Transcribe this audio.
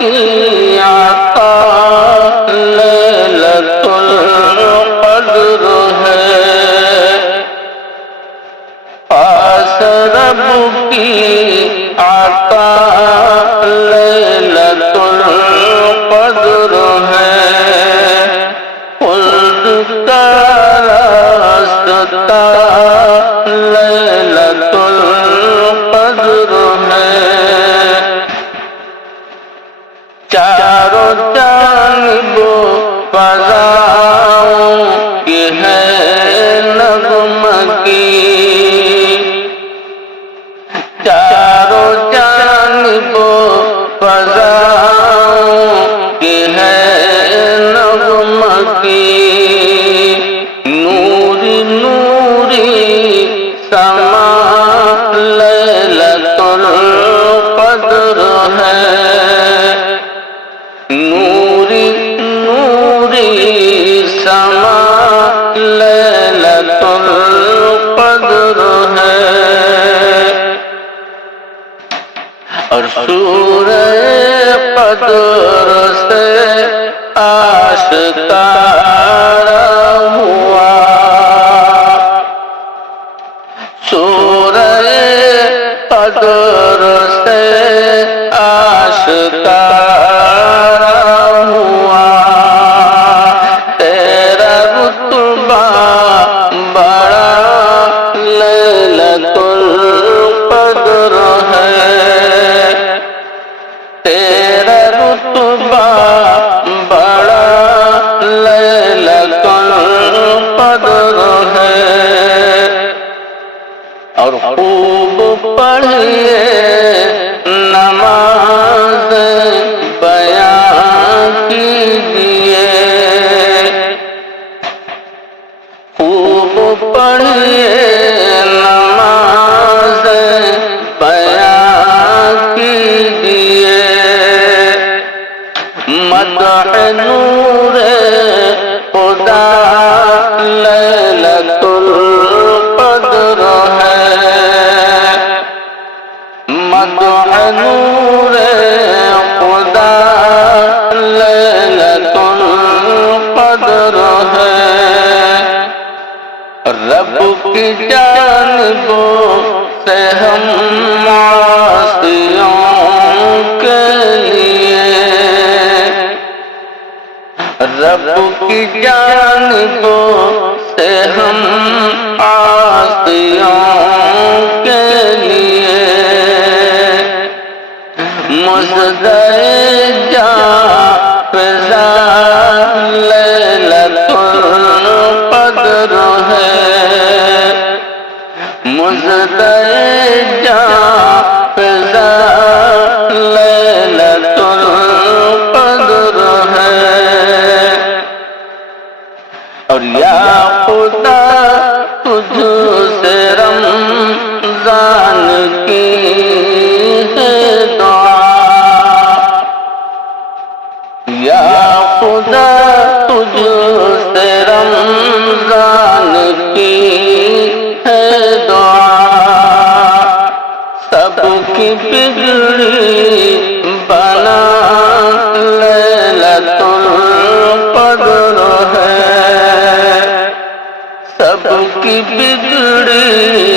کی عطا لیلۃ القدر ہے، خاص رب کی عطا لیلۃ القدر ہے، خلد کا راستہ لیلۃ القدر ہے، چاروں جانب فضاؤں کی ہے نغمگی، چاروں جانب فضاؤں کی ہے نغمگی، نوری نوری سما لیلۃ القدر ہے، نوری نوری سما لیلۃ القدر ہے، اور سورہ قدر سے آشکارا ہوا، سورہ قدر سے آشکارا ہوا، تیرا رتبہ بڑا لیلۃ القدر ہے، تیرا رتبہ بڑا لیلۃ القدر ہے، اور خوب پڑھیے نماز بیان کیجیے، خوب پڑھیے نماز بیان کیجیے، مدح نور خدا لیلۃ القدر ہے، مدح نور خدا لیلۃ القدر ہے، رب کی جانب سے ہم عاصیوں کے لیے، رب کی جانب سے ہم عاصیوں کے لیے، مزدہ جاں فضا لیلۃ القدر ہے، مزدہ جاں فضا لیلۃ القدر ہے، اور یا خدا تجھ سے رمضان کی ہے دعا، یا خدا تجھ سے رمضان کی ہے دعا، سب کی بگڑی بنا لیلۃ القدر ہے، سب کی بگڑی